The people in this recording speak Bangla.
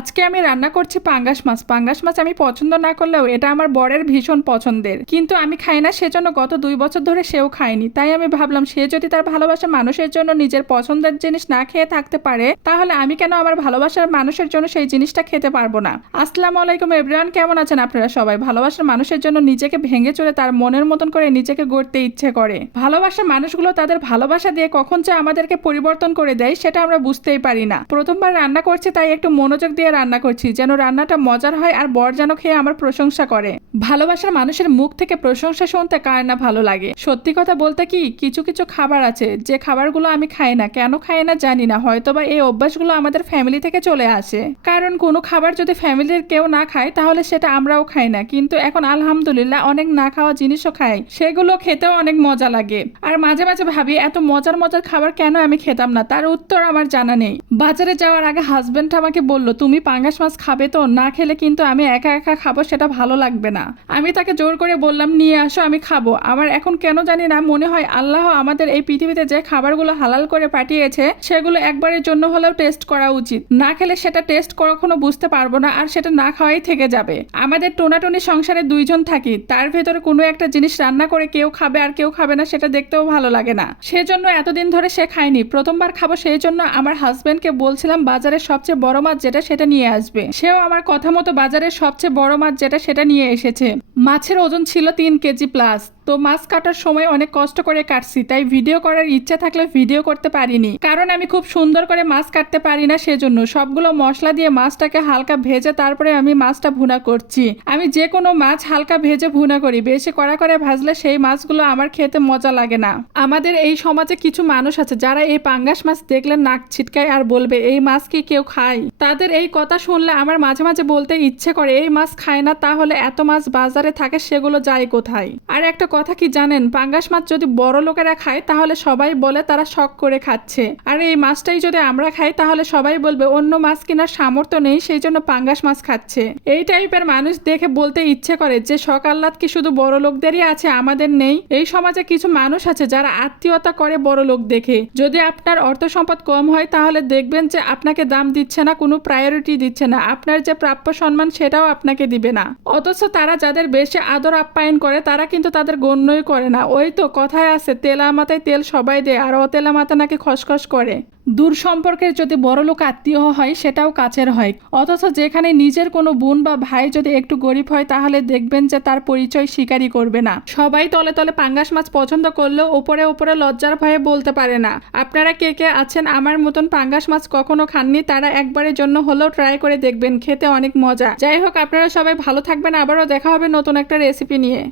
আজকে আমি রান্না করছি পাঙ্গাস মাছ। পাঙ্গাস মাছ আমি পছন্দ না করলেও এটা আমার বরের ভীষণ পছন্দের, কিন্তু আমি খাই না, সেজন্য গত 2 বছর ধরে সেও খায়নি। তাই আমি ভাবলাম সে যদি তার ভালোবাসার মানুষের জন্য নিজের পছন্দের জিনিস না খেয়ে থাকতে পারে, তাহলে আমি কেন আমার ভালোবাসার মানুষের জন্য সেই জিনিসটা খেতে পারবো না। আসসালামু আলাইকুম এভরিওয়ান, কেমন আছেন আপনারা সবাই? ভালোবাসার মানুষের জন্য নিজেকে ভেঙে চুরে তার মনের মতন করে নিজেকে গড়তে ইচ্ছে করে। ভালোবাসার মানুষগুলো তাদের ভালোবাসা দিয়ে কখন যে আমাদেরকে পরিবর্তন করে দেয় সেটা আমরা বুঝতেই পারি না। প্রথমবার রান্না করছি তাই একটু মনোযোগ দিয়ে রান্না করছি, যেন রান্নাটা মজার হয় আর বর যেন খেয়ে আমার প্রশংসা করে। ভালোবাসার মানুষের মুখ থেকে প্রশংসা শুনতে কার না ভালো লাগে। সত্যি কথা বলতে কি, কিছু কিছু খাবার আছে যে খাবারগুলো আমি খাই না। কেন খাই না জানি না, হয়তোবা এই অভ্যাসগুলো আমাদের ফ্যামিলি থেকে চলে আসে। কারণ কোনো খাবার যদি ফ্যামিলির কেউ না খায় তাহলে সেটা আমরাও খাই না, কিন্তু এখন আলহামদুলিল্লাহ অনেক না খাওয়া জিনিসও খাই, সেগুলো খেতেও অনেক মজা লাগে। আর মাঝে মাঝে ভাবি এত মজার মজার খাবার কেন আমি খেতাম না, তার উত্তর আমার জানা নেই। বাজারে যাওয়ার আগে হাজবেন্ড আমাকে বলল, তুমি পাঙ্গাস মাছ খাবে তো? না খেলে কিন্তু আমি একা একা খাবো, সেটা ভালো লাগবে না। আমি তাকে জোর করে বললাম, নিয়ে আসো, আমি খাবো। আমার এখন কেন জানি না মনে হয় আল্লাহ আমাদের এই পৃথিবীতে যে খাবারগুলো হালাল করে পাঠিয়েছে সেগুলো একবারের জন্য হলেও টেস্ট করা উচিত। না খেলে সেটা টেস্ট কখনো বুঝতে পারবো না, আর সেটা না খাওয়াই থেকে যাবে। আমাদের টোনাটনি সংসারে 2জন থাকি, তার ভেতরে কোনো একটা জিনিস রান্না করে কেউ খাবে আর কেউ খাবে না, সেটা দেখতেও ভালো লাগে না। সেজন্য এতদিন ধরে সে খায়নি, প্রথমবার খাবো, সেই জন্য আমার হাজবেন্ডকে বলছিলাম বাজারের সবচেয়ে বড় মাছ যেটা সেটা নিয়ে আসবে। সেও আমার কথা মতো বাজারের সবচেয়ে বড় মাছ যেটা সেটা নিয়ে এসেছে। মাছের ওজন ছিল 3 কেজি প্লাস। তো মাছ কাটার সময় অনেক কষ্ট করে কাটছি, তাই ভিডিও করার ইচ্ছা থাকলে ভিডিও করতে পারিনি, কারণ আমি খুব সুন্দর করে মাছ কাটতে পারি না। সেজন্য সবগুলো মশলা দিয়ে মাছটাকে হালকা ভেজে তারপরে আমি মাছটা ভুনা করছি। আমি যে কোনো মাছ হালকা ভেজে ভুনা করি, বেশি কড়া করে ভাজলে সেই মাছগুলো আমার খেতে মজা লাগে না। আমাদের এই সমাজে কিছু মানুষ আছে যারা এই পাঙ্গাস মাছ দেখলে নাক ছিটকায় আর বলবে, এই মাছ কি কেউ খায়? তাদের এই কথা শুনলে আমার মাঝে মাঝে বলতে ইচ্ছে করে, এই মাছ খায় না তাহলে এত মাছ বাজারে থাকে সেগুলো যায় কোথায়? আর একটা কথা কি জানেন, পাঙ্গাস মাছ যদি বড় লোকেরা খায় তাহলে সবাই বলে তারা শখ করে খাচ্ছে, আর এই মাছটাই যদি আমরা খাই তাহলে সবাই বলবে অন্য মাছ কেনার সামর্থ্য নেই, সেই জন্য পাঙ্গাস মাছ খাচ্ছে। এই টাইপের মানুষ দেখে বলতে ইচ্ছে করে যে শখ আহ্লাদ কি শুধু বড় লোকদেরই আছে, আমাদের নেই? এই সমাজে কিছু মানুষ আছে যারা আত্মীয়তা করে বড় লোক দেখে। যদি আপনার অর্থ সম্পদ কম হয় তাহলে দেখবেন যে আপনাকে দাম দিচ্ছে না, কোনো প্রায়োরিটি দিচ্ছে না, আপনার যে প্রাপ্য সম্মান সেটাও আপনাকে দিবে না। অথচ তারা যাদের বেশি আদর আপ্যায়ন করে তারা কিন্তু তাদের গণ্যই করে না। ওই তো কথায় আছে, তেলা মাথায় তেল সবাই দেয়, আর অতেলা মাথা নাকি খসখস করে। দূর সম্পর্কের যদি বড়লোক আত্মীয় হয় সেটাও কাছের হয়, অথচ যেখানে নিজের কোনো বোন বা ভাই যদি একটু গরিব হয় তাহলে দেখবেন যে তার পরিচয় স্বীকারই করবে না। সবাই তলে তলে পাঙ্গাস মাছ পছন্দ করলেও উপরে উপরে লজ্জার ভয়ে বলতে পারে না। আপনারা কে কে আছেন আমার মতন পাঙ্গাস মাছ কখনো খাননি, তারা একবারের জন্য হলেও ট্রাই করে দেখবেন, খেতে অনেক মজা। যাই হোক, আপনারা সবাই ভালো থাকবেন, আবারও দেখা হবে নতুন একটা রেসিপি নিয়ে।